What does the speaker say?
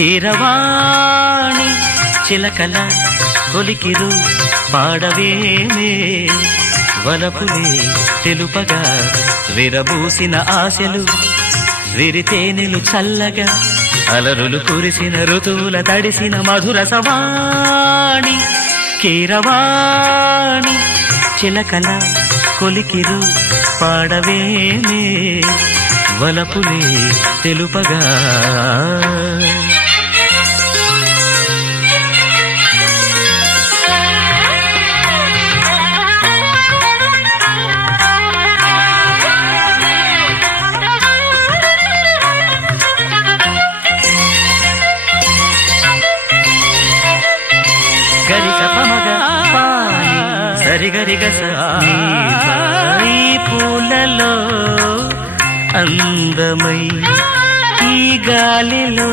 కీరవాణి చిలకల కొలికిరు పాడవేమే వలపులే తెలుపగా విరబూసిన ఆశలు విరితేనెలు చల్లగా అలరులు కురిసిన ఋతువుల తడిసిన మధుర సవాణి కీరవాణి చిలకల కొలికిరు పాడవేమే వలపులే తెలుపగా గరిక పమగ పాని సరిగరిగ ఈ పూలలో అందమై ఈ గాలిలో